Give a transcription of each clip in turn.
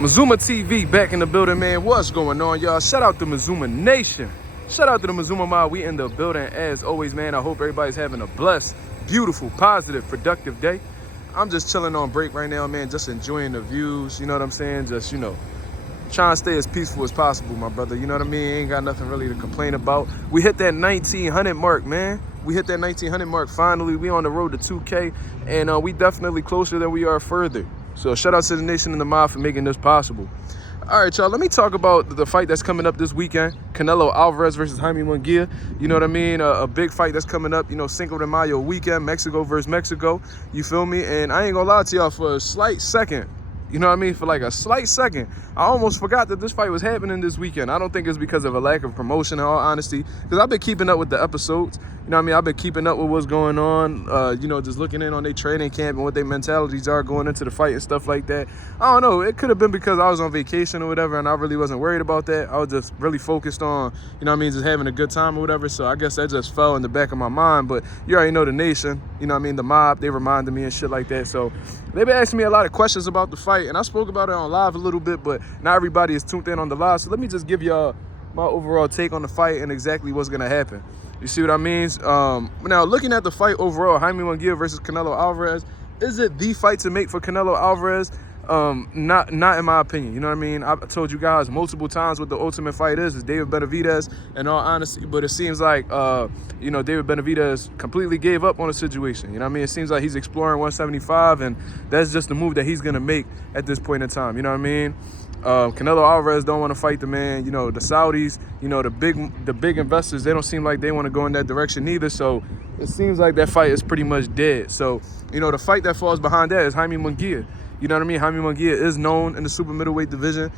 Mazuma TV back in the building, man. What's going on, y'all? Shout out to Mazuma Nation. Shout out to the Mazuma Mob. We in the building as always, man. I hope everybody's having a blessed, beautiful, positive, productive day. I'm just chilling on break right now, man. Just enjoying the views. You know what I'm saying? Just, trying to stay as peaceful as possible, my brother. You know what I mean? Ain't got nothing really to complain about. We hit that 1900 mark, man. We hit that 1900 mark finally. We on the road to 2K, and we definitely closer than we are further. So shout out to the nation and the mob for making this possible. All right, y'all, let me talk about the fight that's coming up this weekend. Canelo Alvarez versus Jaime Munguia. You know what I mean? A big fight that's coming up, Cinco de Mayo weekend, Mexico versus Mexico. You feel me? And I ain't gonna lie to y'all, for a slight second, for like a slight second, I almost forgot that this fight was happening this weekend. I don't think it's because of a lack of promotion, in all honesty, because I've been keeping up with the episodes. I've been keeping up with what's going on, just looking in on their training camp and what their mentalities are going into the fight and stuff like that. I don't know. It could have been because I was on vacation or whatever, and I really wasn't worried about that. I was just really focused on, just having a good time or whatever. So I guess that just fell in the back of my mind. But you already know the nation, the mob, they reminded me and shit like that. So they've been asking me a lot of questions about the fight, and I spoke about it on live a little bit, but not everybody is tuned in on the live. So let me just give y'all my overall take on the fight and exactly what's going to happen. You see what I mean? Now, looking at the fight overall, Jaime Munguia versus Canelo Alvarez, is it the fight to make for Canelo Alvarez? Not in my opinion. You know what I mean? I've told you guys multiple times what the ultimate fight is David Benavidez, in all honesty. But it seems like, David Benavidez completely gave up on the situation. You know what I mean? It seems like he's exploring 175, and that's just the move that he's going to make at this point in time. You know what I mean? Canelo Alvarez don't want to fight the man. The Saudis, the big investors, they don't seem like they want to go in that direction either. So it seems like that fight is pretty much dead. So, the fight that falls behind that is Jaime Munguia. You know what I mean? Jaime Munguia is known in the super middleweight division.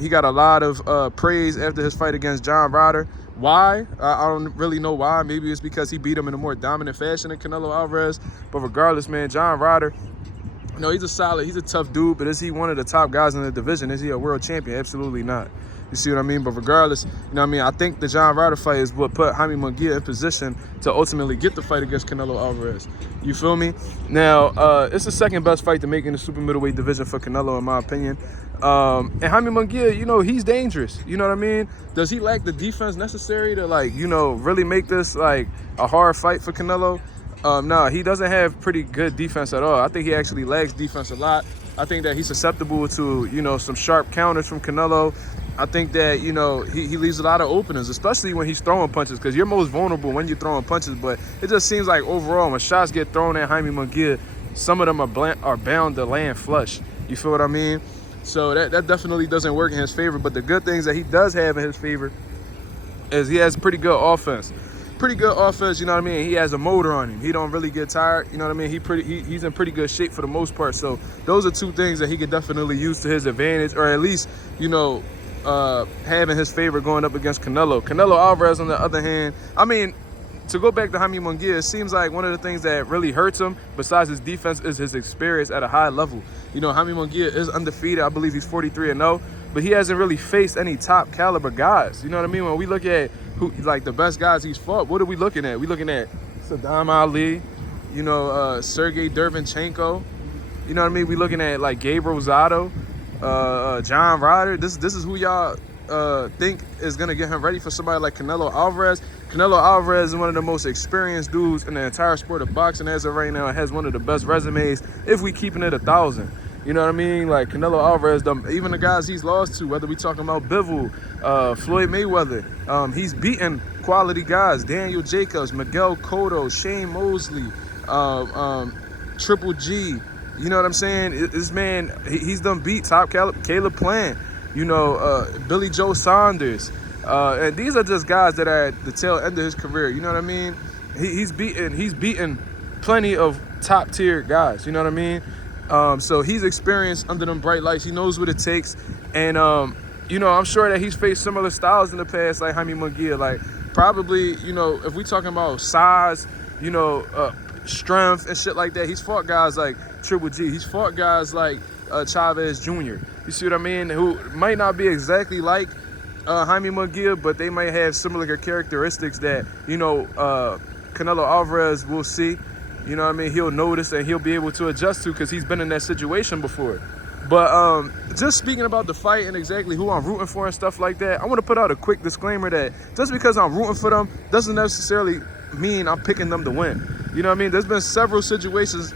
He got a lot of praise after his fight against John Ryder. Why? I don't really know why. Maybe it's because he beat him in a more dominant fashion than Canelo Alvarez. But regardless, man, John Ryder, he's a tough dude, but is he one of the top guys in the division? Is he a world champion? Absolutely not. You see what I mean? But regardless, I think the John Ryder fight is what put Jaime Munguia in position to ultimately get the fight against Canelo Alvarez. You feel me? Now, it's the second best fight to make in the super middleweight division for Canelo, in my opinion. And Jaime Munguia, he's dangerous. You know what I mean? Does he lack the defense necessary to, really make this, a hard fight for Canelo? No, he doesn't have pretty good defense at all. I think he actually lacks defense a lot. I think that he's susceptible to, some sharp counters from Canelo. I think that, he leaves a lot of openings, especially when he's throwing punches, because you're most vulnerable when you're throwing punches. But it just seems like overall, when shots get thrown at Jaime Munguia, some of them are bound to land flush. You feel what I mean? So that definitely doesn't work in his favor. But the good things that he does have in his favor is he has pretty good offense. Pretty good offense, you know what I mean? He has a motor on him. He don't really get tired, you know what I mean? He's in pretty good shape for the most part. So those are two things that he could definitely use to his advantage, or at least, have in his favor going up against Canelo. Canelo Alvarez, on the other hand, to go back to Jaime Munguia, it seems like one of the things that really hurts him, besides his defense, is his experience at a high level. Jaime Munguia is undefeated. I believe he's 43-0, but he hasn't really faced any top caliber guys. You know what I mean? When we look at who, the best guys he's fought, what are we looking at? We looking at Saddam Ali, Sergey Derevyanchenko. You know what I mean? We looking at Gabe Rosado, John Ryder. This is who y'all think is gonna get him ready for somebody like Canelo Alvarez. Canelo Alvarez is one of the most experienced dudes in the entire sport of boxing as of right now. Has one of the best resumes if we keeping it 1,000. You know what I mean? Canelo Alvarez, even the guys he's lost to, whether we talking about Bivol, Floyd Mayweather, he's beaten quality guys, Daniel Jacobs, Miguel Cotto, Shane Mosley, Triple G. You know what I'm saying? This man, he's done beat top Caleb Plant, Billy Joe Saunders. And these are just guys that are at the tail end of his career. You know what I mean? He's beaten plenty of top tier guys. You know what I mean? So he's experienced under them bright lights. He knows what it takes. And, I'm sure that he's faced similar styles in the past, like Jaime Munguia. Probably, if we talking about size, strength and shit like that, he's fought guys like Triple G. He's fought guys like Chavez Jr. You see what I mean? Who might not be exactly like Jaime Munguia, but they might have similar characteristics that, Canelo Alvarez will see. You know what I mean? He'll notice and he'll be able to adjust to, because he's been in that situation before. But just speaking about the fight and exactly who I'm rooting for and stuff like that, I want to put out a quick disclaimer that just because I'm rooting for them doesn't necessarily mean I'm picking them to win. You know what I mean? There's been several situations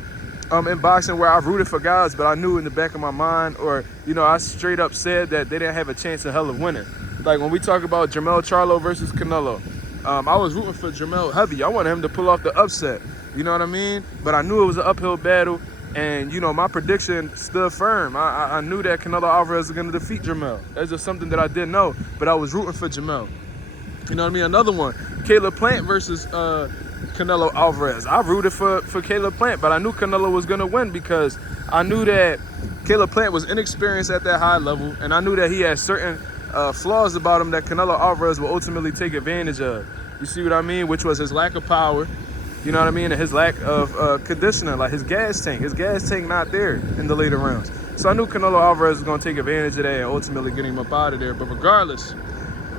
in boxing where I've rooted for guys, but I knew in the back of my mind, or, you know, I straight up said that they didn't have a chance in hell of winning. Like when we talk about Jermell Charlo versus Canelo, I was rooting for Jermell heavy. I wanted him to pull off the upset. You know what I mean? But I knew it was an uphill battle. And, you know, my prediction stood firm. I knew that Canelo Alvarez was going to defeat Jermell. That's just something that I didn't know, but I was rooting for Jermell. You know what I mean? Another one, Caleb Plant versus Canelo Alvarez. I rooted for Caleb Plant, but I knew Canelo was going to win because I knew that Caleb Plant was inexperienced at that high level, and I knew that he had certain flaws about him that Canelo Alvarez will ultimately take advantage of. You see what I mean? Which was his lack of power. You know what I mean? And his lack of conditioning, like his gas tank. His gas tank not there in the later rounds. So I knew Canelo Alvarez was going to take advantage of that and ultimately get him up out of there. But regardless,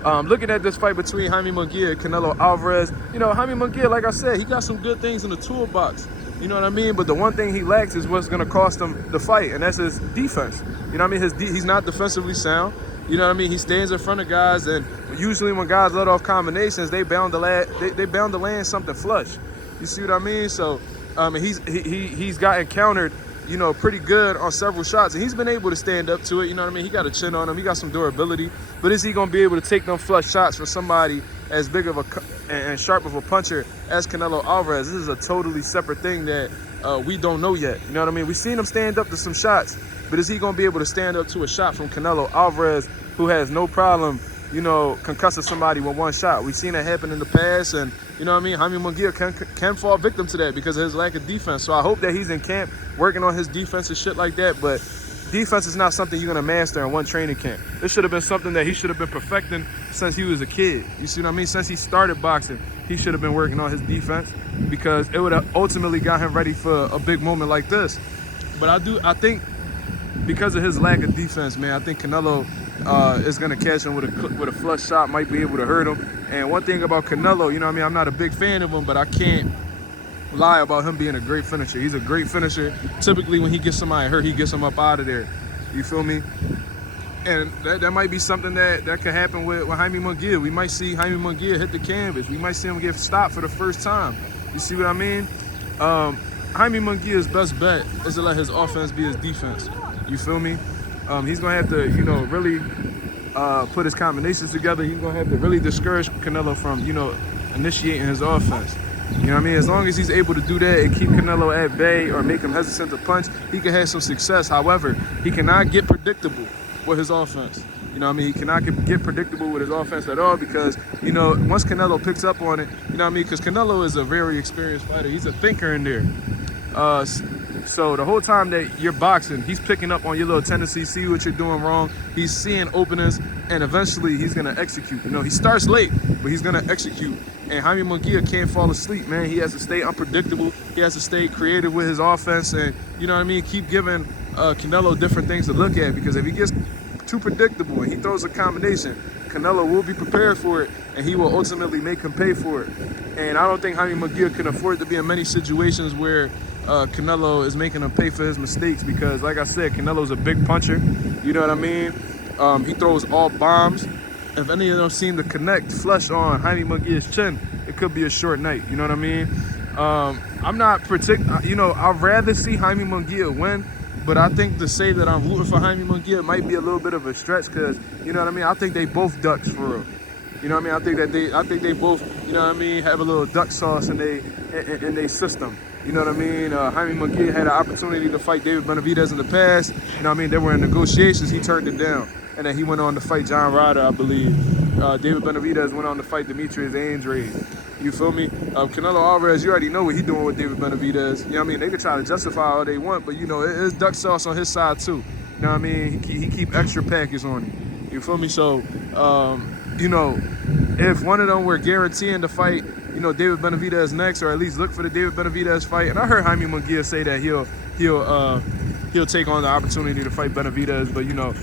looking at this fight between Jaime Munguia and Canelo Alvarez, you know, Jaime Munguia, like I said, he got some good things in the toolbox. You know what I mean? But the one thing he lacks is what's going to cost him the fight, and that's his defense. You know what I mean? He's not defensively sound. You know what I mean? He stands in front of guys, and usually when guys let off combinations, they bound to land something flush. You see what I mean? So he's gotten countered, you know, pretty good on several shots, and he's been able to stand up to it. You know what I mean? He got a chin on him. He got some durability. But is he going to be able to take them flush shots for somebody as big of and sharp of a puncher as Canelo Alvarez? This is a totally separate thing that we don't know yet. You know what I mean? We've seen him stand up to some shots, but is he going to be able to stand up to a shot from Canelo Alvarez, who has no problem, you know, concussing somebody with one shot? We've seen it happen in the past, and you know what I mean? Jaime Munguia can fall victim to that because of his lack of defense. So I hope that he's in camp working on his defense and shit like that. But defense is not something you're going to master in one training camp. This should have been something that he should have been perfecting since he was a kid. You see what I mean? Since he started boxing, he should have been working on his defense because it would have ultimately got him ready for a big moment like this. But I think because of his lack of defense, man, I think Canelo is going to catch him with a flush shot, might be able to hurt him. And one thing about Canelo, you know what I mean, I'm not a big fan of him, but I can't lie about him being a great finisher. He's a great finisher. Typically when he gets somebody hurt, he gets them up out of there. You feel me? And that might be something that could happen with Jaime Munguia. We might see Jaime Munguia hit the canvas. We might see him get stopped for the first time. You see what I mean? Jaime Munguia's best bet is to let his offense be his defense. You feel me? He's going to have to, you know, really put his combinations together. He's going to have to really discourage Canelo from, you know, initiating his offense. You know what I mean? As long as he's able to do that and keep Canelo at bay or make him hesitant to punch, he can have some success. However, he cannot get predictable with his offense. You know what I mean? He cannot get predictable with his offense at all because, you know, once Canelo picks up on it, you know what I mean? Because Canelo is a very experienced fighter. He's a thinker in there. So the whole time that you're boxing, he's picking up on your little tendencies, see what you're doing wrong. He's seeing openings, and eventually he's going to execute. You know, he starts late, but he's going to execute. And Jaime Munguia can't fall asleep, man. He has to stay unpredictable. He has to stay creative with his offense and, you know what I mean, keep giving Canelo different things to look at, because if he gets too predictable and he throws a combination, Canelo will be prepared for it, and he will ultimately make him pay for it. And I don't think Jaime Munguia can afford to be in many situations where Canelo is making him pay for his mistakes, because like I said, Canelo's a big puncher. You know what I mean? He throws all bombs. If any of them seem to connect flush on Jaime Munguia's chin, it could be a short night. You know what I mean? I'm not you know, I'd rather see Jaime Munguia win, but I think to say that I'm rooting for Jaime Munguia might be a little bit of a stretch, because, you know what I mean, I think they both ducks for real. You know what I mean? I think they both, you know what I mean, have a little duck sauce in they system. You know what I mean? Jaime Munguia had an opportunity to fight David Benavidez in the past. You know what I mean? They were in negotiations. He turned it down. And then he went on to fight John Ryder, I believe. David Benavidez went on to fight Demetrius Andrade. You feel me? Canelo Alvarez, you already know what he's doing with David Benavidez. You know what I mean? They can try to justify all they want, but, you know, it's duck sauce on his side, too. You know what I mean? He keep extra packets on him. You feel me? So, you know, if one of them were guaranteeing to fight, you know, David Benavidez next, or at least look for the David Benavidez fight. And I heard Jaime Munguia say that he'll take on the opportunity to fight Benavidez, but, you know,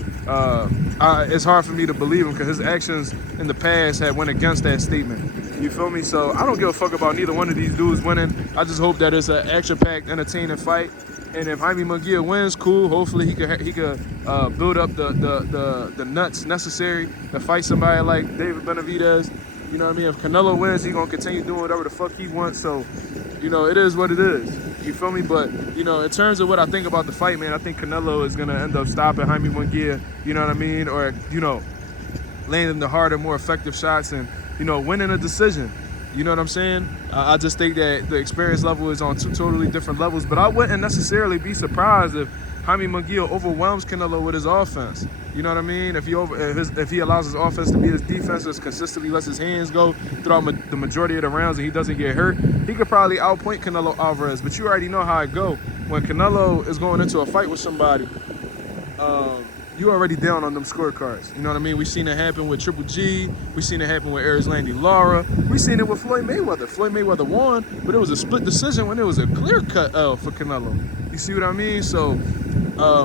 it's hard for me to believe him, because his actions in the past had went against that statement. You feel me? So I don't give a fuck about neither one of these dudes winning. I just hope that it's an action-packed, entertaining fight. And if Jaime Munguia wins, cool. Hopefully he could build up the nuts necessary to fight somebody like David Benavidez. You know what I mean? If Canelo wins, he's gonna continue doing whatever the fuck he wants. So, you know, it is what it is. You feel me? But, you know, in terms of what I think about the fight, man, I think Canelo is gonna end up stopping Jaime Munguia, you know what I mean? Or, you know, landing the harder, more effective shots and, you know, winning a decision. You know what I'm saying? I just think that the experience level is on two totally different levels, but I wouldn't necessarily be surprised if Jaime Munguia overwhelms Canelo with his offense. You know what I mean? If he allows his offense to be his defense, just consistently lets his hands go throughout the majority of the rounds and he doesn't get hurt, he could probably outpoint Canelo Alvarez. But you already know how it go. When Canelo is going into a fight with somebody, you already down on them scorecards. You know what I mean? We've seen it happen with Triple G. We've seen it happen with Erislandy Lara. We've seen it with Floyd Mayweather. Floyd Mayweather won, but it was a split decision when it was a clear-cut L for Canelo. You see what I mean? So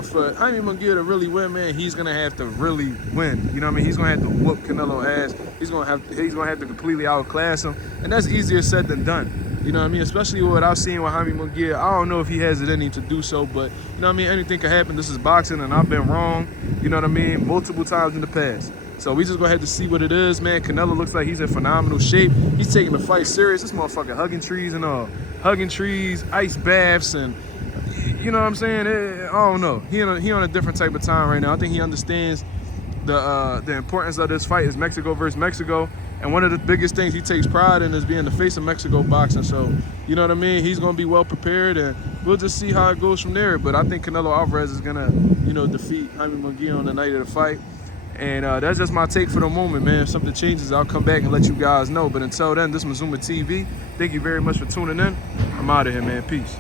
for Jaime Munguia to really win, man, he's gonna have to really win. You know what I mean? He's gonna have to whoop Canelo ass. He's gonna have to completely outclass him, and that's easier said than done. You know what I mean? Especially with what I've seen with Jaime Munguia. I don't know if he has it in him to do so, but you know what I mean? Anything could happen. This is boxing, and I've been wrong, you know what I mean, multiple times in the past. So we just gonna have to see what it is, man. Canelo looks like he's in phenomenal shape. He's taking the fight serious. This motherfucker hugging trees and all. Hugging trees, ice baths, and you know what I'm saying? I don't know. He on a different type of time right now. I think he understands the importance of this fight is Mexico versus Mexico. And one of the biggest things he takes pride in is being the face of Mexico boxing. So, you know what I mean? He's going to be well prepared, and we'll just see how it goes from there. But I think Canelo Alvarez is going to, you know, defeat Jaime Munguia on the night of the fight. And that's just my take for the moment, man. If something changes, I'll come back and let you guys know. But until then, this is Mazuma TV. Thank you very much for tuning in. I'm out of here, man. Peace.